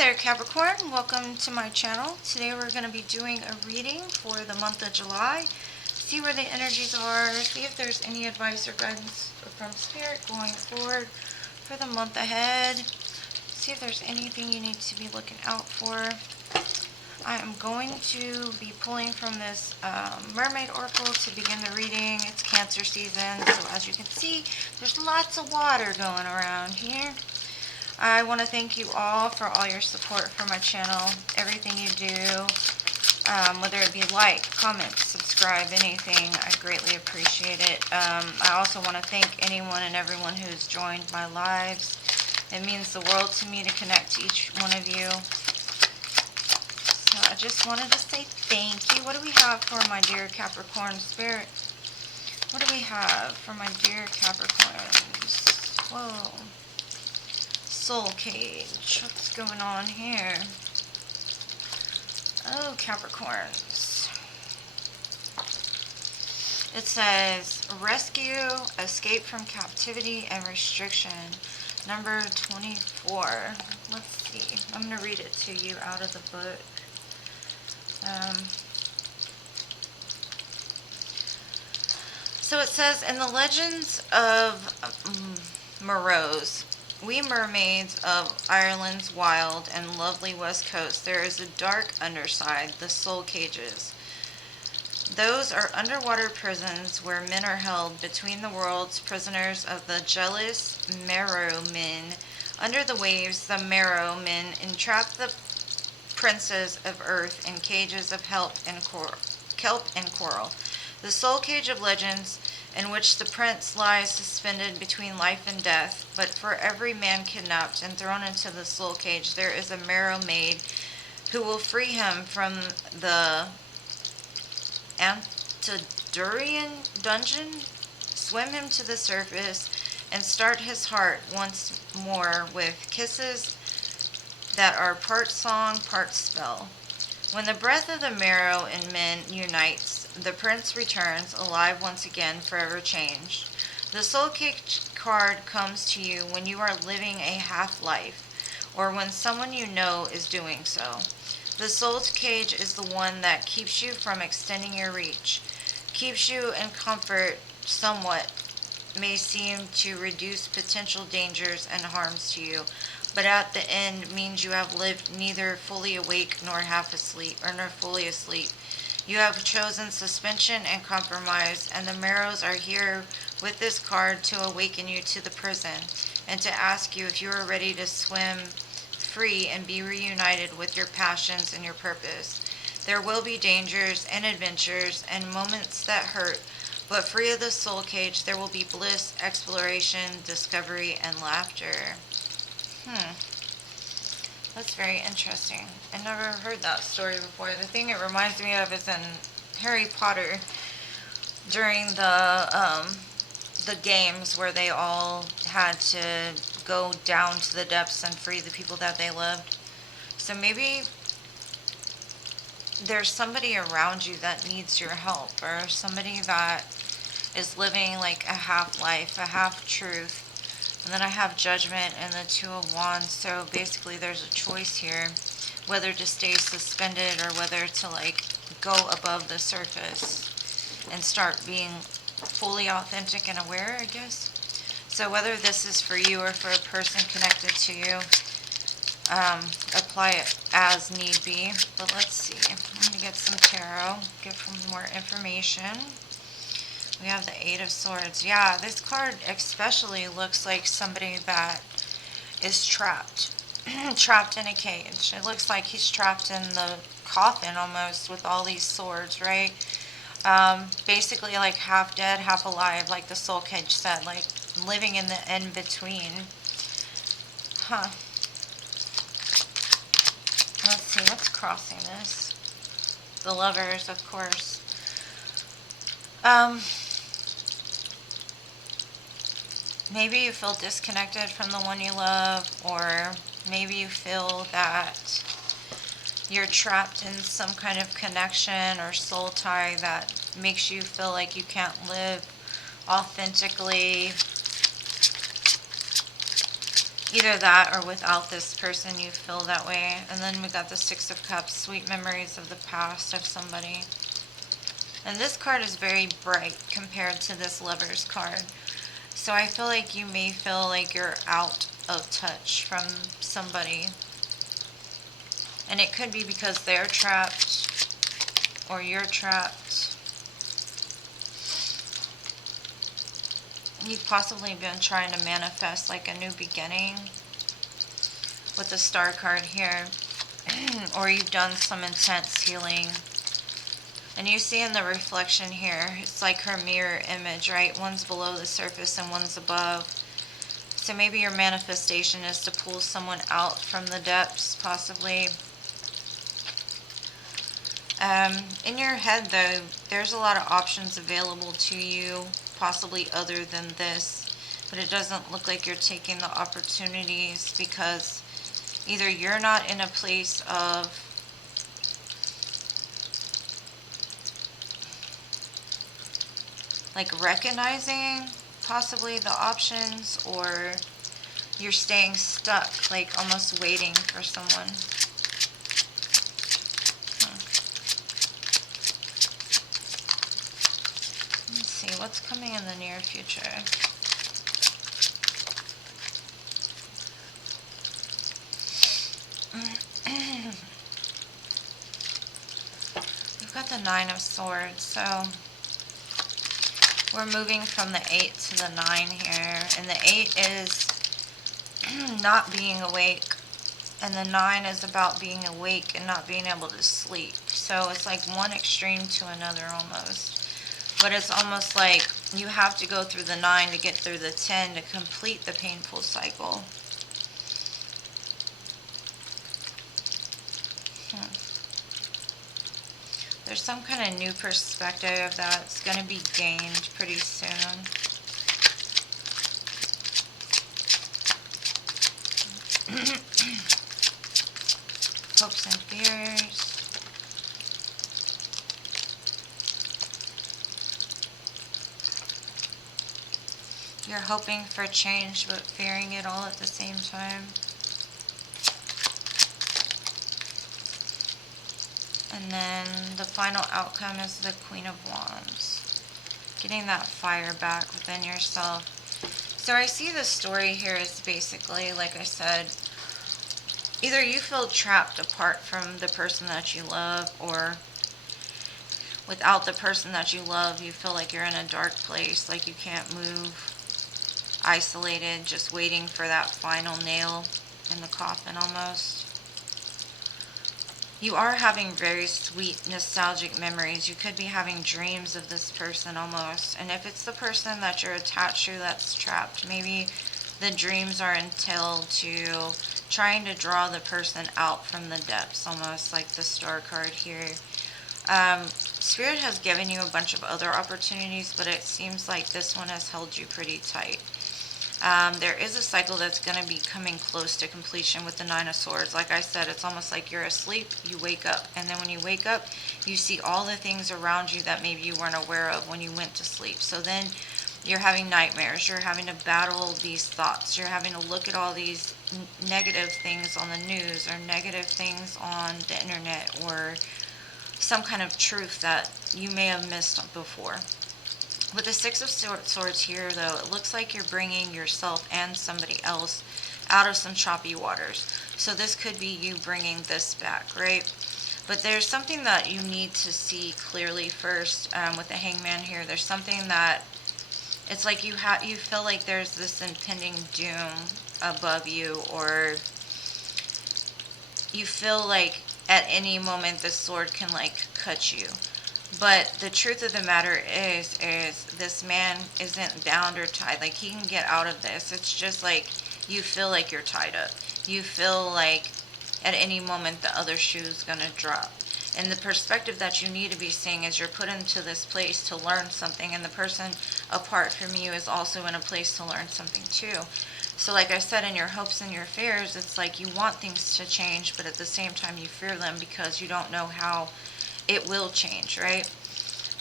there, Capricorn. Welcome to my channel. Today we're going to be doing a reading for the month of July. See where the energies are, see if there's any advice or guidance from Spirit going forward for the month ahead. See if there's anything you need to be looking out for. I am going to be pulling from this Mermaid Oracle to begin the reading. It's Cancer season, so as you can see, there's lots of water going around here. I want to thank you all for all your support for my channel, everything you do, whether it be like, comment, subscribe, anything. I greatly appreciate it. I also want to thank anyone and everyone who's joined my lives. It means the world to me to connect to each one of you. So I just wanted to say thank you. What do we have for my dear Capricorn Spirit? What do we have for my dear Capricorns? Whoa. Soul cage. What's going on here? Oh, Capricorns. It says rescue, escape from captivity and restriction. Number 24. Let's see. I'm going to read it to you out of the book. So it says, in the legends of Morose, we mermaids of Ireland's wild and lovely west coast, there is a dark underside, the soul cages. Those are underwater prisons where men are held between the worlds, prisoners of the jealous Merrow men. Under the waves, the Merrow men entrap the princes of earth in cages of kelp and coral. The soul cage of legends, in which the prince lies suspended between life and death. But for every man kidnapped and thrown into the soul cage, there is a Merrow maid who will free him from the Antedurian dungeon, swim him to the surface, and start his heart once more with kisses that are part song, part spell. When the breath of the Merrow in men unites, the prince returns, alive once again, forever changed. The soul cage card comes to you when you are living a half-life, or when someone you know is doing so. The soul cage is the one that keeps you from extending your reach, keeps you in comfort somewhat, may seem to reduce potential dangers and harms to you, but at the end means you have lived neither fully awake nor half asleep, or nor fully asleep. You have chosen suspension and compromise, and the Merrows are here with this card to awaken you to the prison, and to ask you if you are ready to swim free and be reunited with your passions and your purpose. There will be dangers and adventures and moments that hurt, but free of the soul cage there will be bliss, exploration, discovery, and laughter. That's very interesting. I never heard that story before. The thing it reminds me of is in Harry Potter during the games where they all had to go down to the depths and free the people that they loved. So maybe there's somebody around you that needs your help, or somebody that is living like a half-life, a half-truth. And then I have Judgment and the Two of Wands. So basically there's a choice here, whether to stay suspended or whether to like go above the surface and start being fully authentic and aware, I guess. So whether this is for you or for a person connected to you, apply it as need be. But let's see. I'm going to get some tarot, get some more information. We have the Eight of Swords. Yeah, this card especially looks like somebody that is trapped. Trapped in a cage. It looks like he's trapped in the coffin almost with all these swords, right? Basically like half dead, half alive, like the soul cage said, like living in the in-between. Let's see, what's crossing this? The Lovers, of course. Maybe you feel disconnected from the one you love, or maybe you feel that you're trapped in some kind of connection or soul tie that makes you feel like you can't live authentically Either that or without this person you feel that way. And then we got the Six of Cups, sweet memories of the past of somebody. And this card is very bright compared to this Lover's card. So I feel like you may feel like you're out of touch from somebody. And it could be because they're trapped or you're trapped. You've possibly been trying to manifest like a new beginning with the Star card here. Or you've done some intense healing. And you see in the reflection here, it's like her mirror image, right? One's below the surface and one's above. So maybe your manifestation is to pull someone out from the depths, possibly. In your head, though, there's a lot of options available to you, possibly other than this. But it doesn't look like you're taking the opportunities because either you're not in a place of like recognizing possibly the options, or you're staying stuck, like almost waiting for someone. Let's see, what's coming in the near future? We've got the Nine of Swords, so we're moving from the 8 to the 9 here. And the 8 is not being awake. And the 9 is about being awake and not being able to sleep. So it's like one extreme to another almost. But it's almost like you have to go through the 9 to get through the 10 to complete the painful cycle. There's some kind of new perspective that's going to be gained pretty soon. Hopes and fears. You're hoping for change but fearing it all at the same time. And then the final outcome is the Queen of Wands. Getting that fire back within yourself. So I see the story here is basically, like I said, either you feel trapped apart from the person that you love, or without the person that you love, you feel like you're in a dark place, like you can't move, isolated, just waiting for that final nail in the coffin almost. You are having very sweet, nostalgic memories. You could be having dreams of this person almost. And if it's the person that you're attached to that's trapped, maybe the dreams are entailed to trying to draw the person out from the depths, almost like the Star card here. Spirit has given you a bunch of other opportunities, but it seems like this one has held you pretty tight. There is a cycle that's going to be coming close to completion with the Nine of Swords. Like I said, it's almost like you're asleep, you wake up. And then when you wake up, you see all the things around you that maybe you weren't aware of when you went to sleep. So then you're having nightmares. You're having to battle these thoughts. You're having to look at all these negative things on the news, or negative things on the internet, or some kind of truth that you may have missed before. With the Six of Swords here, though, it looks like you're bringing yourself and somebody else out of some choppy waters. So this could be you bringing this back, right? But there's something that you need to see clearly first with the Hangman here. There's something that it's like you feel like there's this impending doom above you, or you feel like at any moment this sword can like cut you. But the truth of the matter is this man isn't bound or tied. Like, he can get out of this. It's just like you feel like you're tied up. You feel like at any moment the other shoe's going to drop. And the perspective that you need to be seeing is you're put into this place to learn something, and the person apart from you is also in a place to learn something too. So like I said, in your hopes and your fears, it's like you want things to change, but at the same time you fear them because you don't know how it will change, right?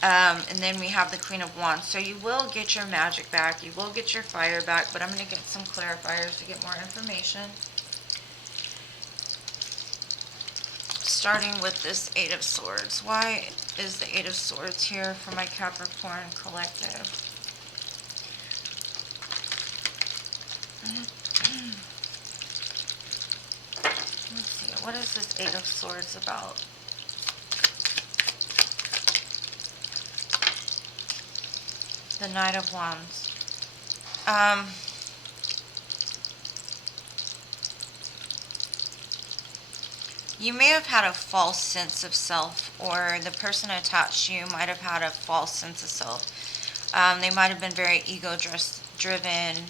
And then we have the Queen of Wands. So you will get your magic back. You will get your fire back. But I'm going to get some clarifiers to get more information. Starting with this Eight of Swords. Why is the Eight of Swords here for my Capricorn collective? Let's see. What is this Eight of Swords about? The Knight of Wands. You may have had a false sense of self, or the person attached to you might have had a false sense of self. They might have been very ego-driven.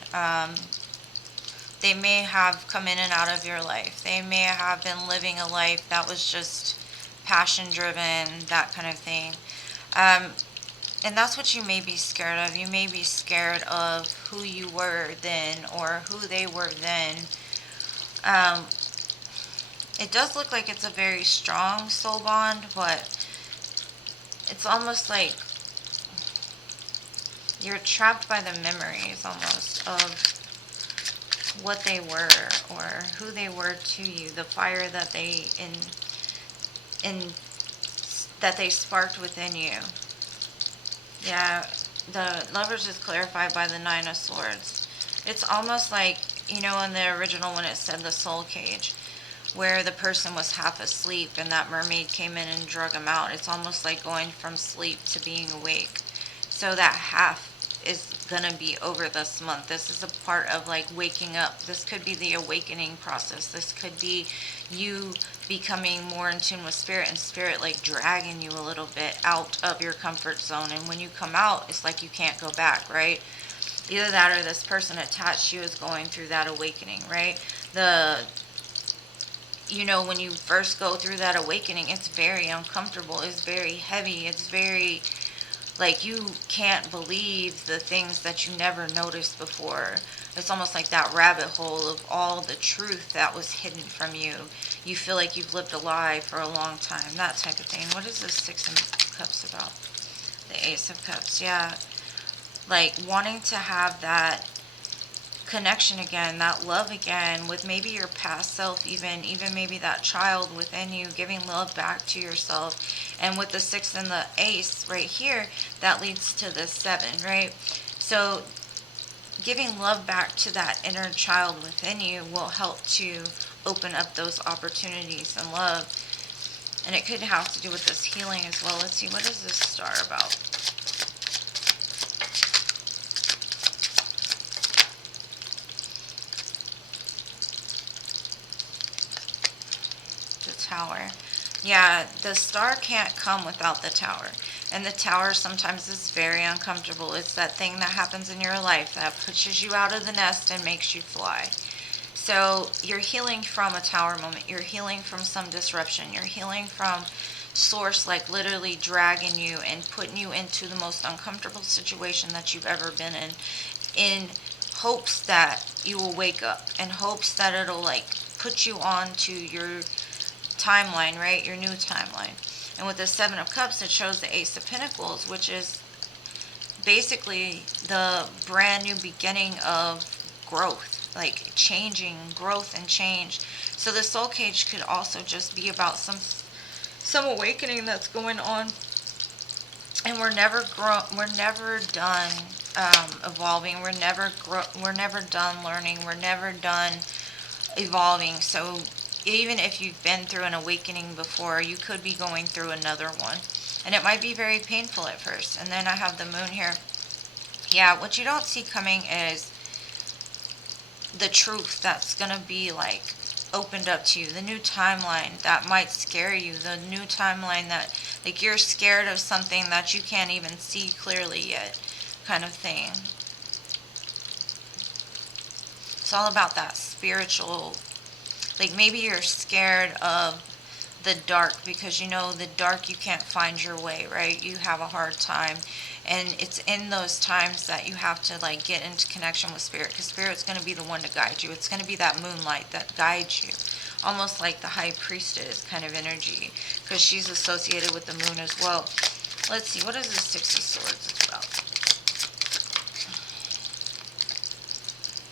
They may have come in and out of your life. They may have been living a life that was just passion-driven, that kind of thing. And that's what you may be scared of. You may be scared of who you were then or who they were then. It does look like it's a very strong soul bond, but it's almost like you're trapped by the memories almost of what they were or who they were to you, the fire that they that they sparked within you. Yeah, the Lovers is clarified by the Nine of Swords. It's almost like, you know, in the original when it said the soul cage, where the person was half asleep and that mermaid came in and drug them out. It's almost like going from sleep to being awake. So that half is going to be over this month. This is a part of like waking up. This could be the awakening process. This could be you becoming more in tune with spirit, and spirit like dragging you a little bit out of your comfort zone. And when you come out, it's like you can't go back, right? Either that or this person attached to you is going through that awakening, right? You know, when you first go through that awakening, it's very uncomfortable. It's very heavy. It's very, like, you can't believe the things that you never noticed before. It's almost like that rabbit hole of all the truth that was hidden from you. You feel like you've lived a lie for a long time, that type of thing. What is this Six of Cups about? The Ace of Cups, yeah. Like, wanting to have that connection again, that love again with maybe your past self, even maybe that child within you, giving love back to yourself. And with the Six and the Ace right here, that leads to the Seven, right? So giving love back to that inner child within you will help to open up those opportunities and love. And it could have to do with this healing as well. Let's see, what is this Star about? Tower. Yeah, the Star can't come without the Tower. And the Tower sometimes is very uncomfortable. It's that thing that happens in your life that pushes you out of the nest and makes you fly. So you're healing from a Tower moment. You're healing from some disruption. You're healing from Source like literally dragging you and putting you into the most uncomfortable situation that you've ever been in hopes that you will wake up, in hopes that it'll like put you on to your timeline, right? Your new timeline. And with the Seven of Cups, it shows the Ace of Pentacles, which is basically the brand new beginning of growth, like changing, growth and change. So the soul cage could also just be about some awakening that's going on, and we're never done evolving. We're never done learning. We're never done evolving. So even if you've been through an awakening before, you could be going through another one. And it might be very painful at first. And then I have the Moon here. Yeah, what you don't see coming is the truth that's going to be like opened up to you. The new timeline that might scare you. The new timeline that like you're scared of something that you can't even see clearly yet, kind of thing. It's all about that spiritual. Like maybe you're scared of the dark because you know the dark you can't find your way, right? You have a hard time. And it's in those times that you have to like get into connection with spirit, because spirit's going to be the one to guide you. It's going to be that moonlight that guides you. Almost like the high priestess kind of energy, because she's associated with the moon as well. Let's see, what is the Six of Swords about?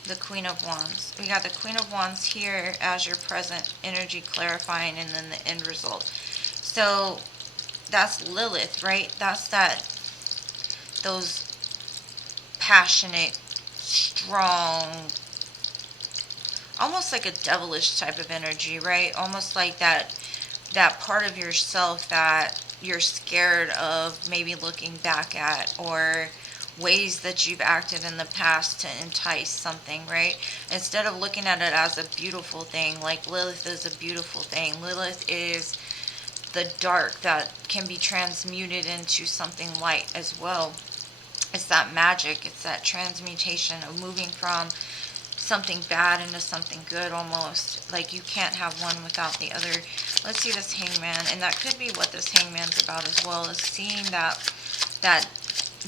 The Queen of Wands. We got the Queen of Wands here as your present energy clarifying, and then the end result. So that's Lilith, right? That's those passionate, strong, almost like a devilish type of energy, right? Almost like that part of yourself that you're scared of maybe looking back at, or ways that you've acted in the past to entice something, right? Instead of looking at it as a beautiful thing, like Lilith is a beautiful thing. Lilith is the dark that can be transmuted into something light as well. It's that magic, it's that transmutation of moving from something bad into something good, almost like you can't have one without the other. Let's see this Hangman, and that could be what this Hangman's about as well, is seeing that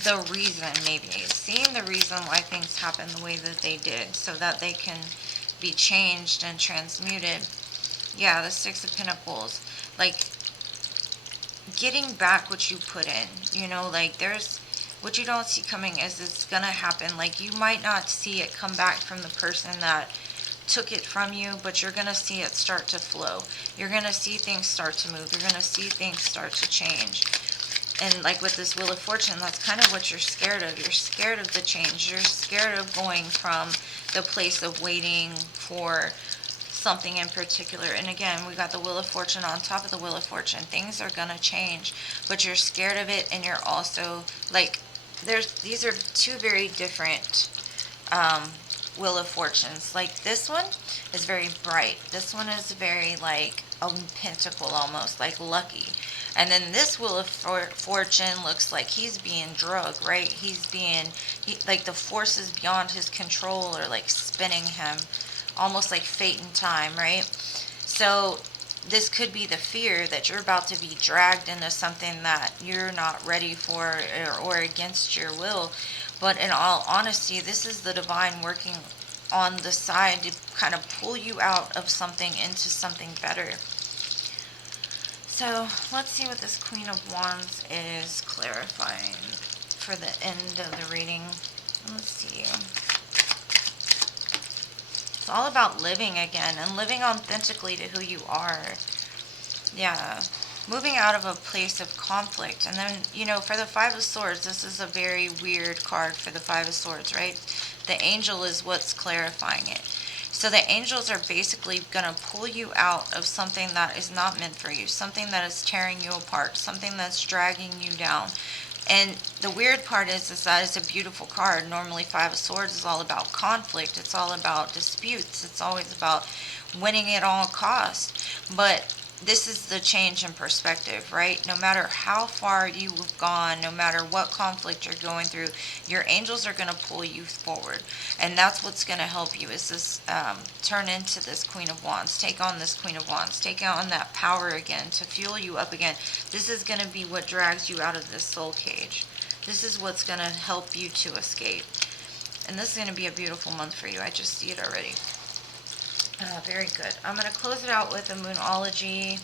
the reason, maybe seeing the reason why things happen the way that they did, so that they can be changed and transmuted. Yeah, the Six of Pentacles, like getting back what you put in, you know, like there's what you don't see coming is it's gonna happen. Like you might not see it come back from the person that took it from you, but you're gonna see it start to flow. You're gonna see things start to move. You're gonna see things start to change. And like with this Wheel of Fortune, that's kind of what you're scared of. You're scared of the change. You're scared of going from the place of waiting for something in particular. And again, we got the Wheel of Fortune on top of the Wheel of Fortune. Things are gonna change, but you're scared of it, and you're also like, these are two very different Wheel of Fortunes. Like this one is very bright. This one is very like a pentacle, almost like lucky. And then this Wheel of Fortune looks like he's being drugged, right? Like the forces beyond his control are like spinning him, almost like fate and time, right? So this could be the fear that you're about to be dragged into something that you're not ready for, or against your will. But in all honesty, this is the divine working on the side to kind of pull you out of something into something better. So let's see what this Queen of Wands is clarifying for the end of the reading. Let's see. It's all about living again and living authentically to who you are. Yeah. Moving out of a place of conflict. And then, you know, for the Five of Swords, this is a very weird card for the Five of Swords, right? The angel is what's clarifying it. So the angels are basically going to pull you out of something that is not meant for you, something that is tearing you apart, something that's dragging you down. And the weird part is that it's a beautiful card. Normally Five of Swords is all about conflict. It's all about disputes. It's always about winning at all costs. But this is the change in perspective, right? No matter how far you've gone, no matter what conflict you're going through, your angels are going to pull you forward. And that's what's going to help you, is this turn into this Queen of Wands. Take on this Queen of Wands. Take on that power again to fuel you up again. This is going to be what drags you out of this soul cage. This is what's going to help you to escape. And this is going to be a beautiful month for you. I just see it already. Very good. I'm going to close it out with a Moonology,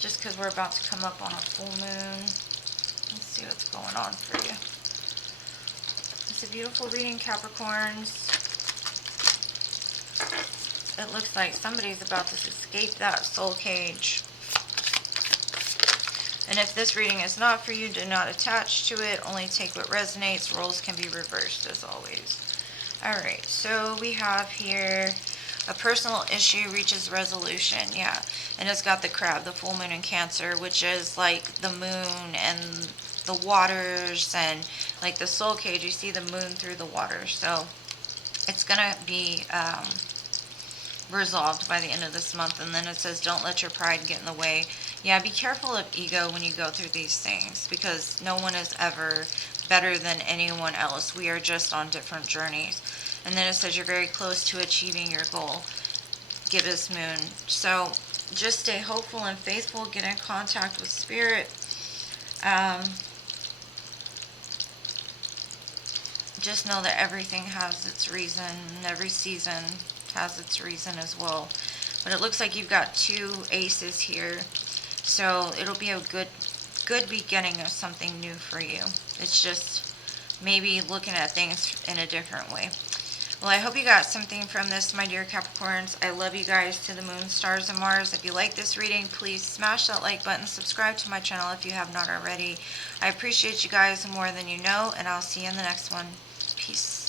just because we're about to come up on a full moon. Let's see what's going on for you. It's a beautiful reading, Capricorns. It looks like somebody's about to escape that soul cage. And if this reading is not for you, do not attach to it. Only take what resonates. Roles can be reversed, as always. Alright, so we have here a personal issue reaches resolution. Yeah, and it's got the crab, the full moon in Cancer, which is like the moon and the waters, and like the soul cage, you see the moon through the water. So it's going to be resolved by the end of this month. And then it says, don't let your pride get in the way. Yeah, be careful of ego when you go through these things, because no one is ever better than anyone else. We are just on different journeys. And then it says you're very close to achieving your goal. Gibbous moon. So just stay hopeful and faithful. Get in contact with spirit. Just know that everything has its reason, and every season has its reason as well. But it looks like you've got two aces here. So it'll be a good good beginning of something new for you. It's just maybe looking at things in a different way. Well, I hope you got something from this, my dear Capricorns. I love you guys to the moon, stars, and Mars. If you like this reading, please smash that like button. Subscribe to my channel if you have not already. I appreciate you guys more than you know, and I'll see you in the next one. Peace.